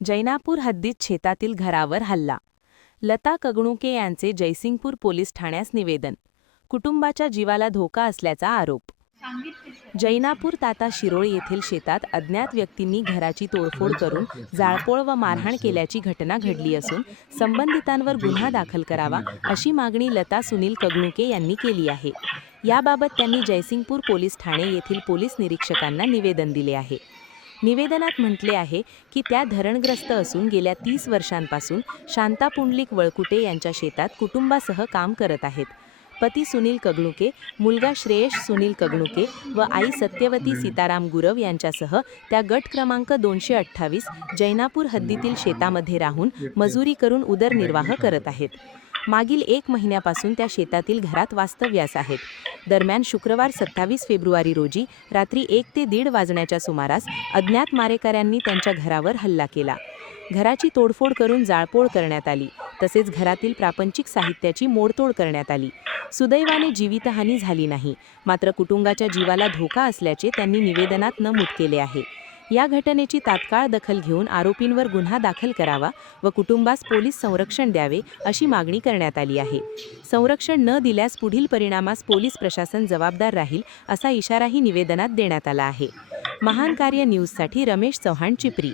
जैनापूर हद्दीत शेतातील घरावर हल्ला. लता कगणुके यांचे जयसिंगपूर पोलीस ठाण्यास निवेदन. कुटुंबाच्या जीवाला धोका असल्याचा आरोप. जैनापूर ताता शिरोळ येथील शेतात अज्ञात व्यक्तींनी घराची तोडफोड करून जाळपोळ व मारहाण केल्याची घटना घडली असून संबंधितांवर गुन्हा दाखल करावा अशी मागणी लता सुनील कगणुके यांनी केली आहे. याबाबत त्यांनी जयसिंगपूर पोलीस ठाणे येथील पोलीस निरीक्षकांना निवेदन दिले आहे. निवेदनात म्हटले आहे की त्या धरणग्रस्त असून गेल्या 30 वर्षांपासून शांता पुंडलिक वळकुटे यांच्या शेतात कुटुंबासह काम करत आहेत. पती सुनील कगणुके, मुलगा श्रेयश सुनील कगणुके व आई सत्यवती सीताराम गुरव यांच्यासह त्या गट क्रमांक 228 जैनापूर हद्दीतील शेतामध्ये राहून मजुरी करून उदरनिर्वाह करत आहेत. मागील 1 महिन्यापासून त्या शेतातील घरात वास्तव्यास आहेत. दरम्यान शुक्रवार 27 फेब्रुवारी रोजी रात्री 1 ते 1:30 वाजण्याच्या सुमारास अज्ञात मारेकऱ्यांनी त्यांच्या घरावर हल्ला केला. घराची तोडफोड करून जाळपोळ करण्यात आली. तसेच घरातील प्रापंचिक साहित्याची मोडतोड करण्यात आली. सुदैवाने जीवितहानी झाली नाही, मात्र कुटुंबाच्या जीवाला धोका असल्याचे त्यांनी निवेदनात नमूद केले आहे. या घटनेची तात्काळ दखल घेऊन आरोपींवर गुन्हा दाखल करावा व कुटुंबास पोलीस संरक्षण द्यावे अशी मागणी करण्यात आली आहे. संरक्षण न दिल्यास पुढील परिणामास पोलीस प्रशासन जबाबदार राहील असा इशाराही निवेदनात देण्यात आला आहे. महान कार्य न्यूजसाठी रमेश चव्हाण, चिपरी.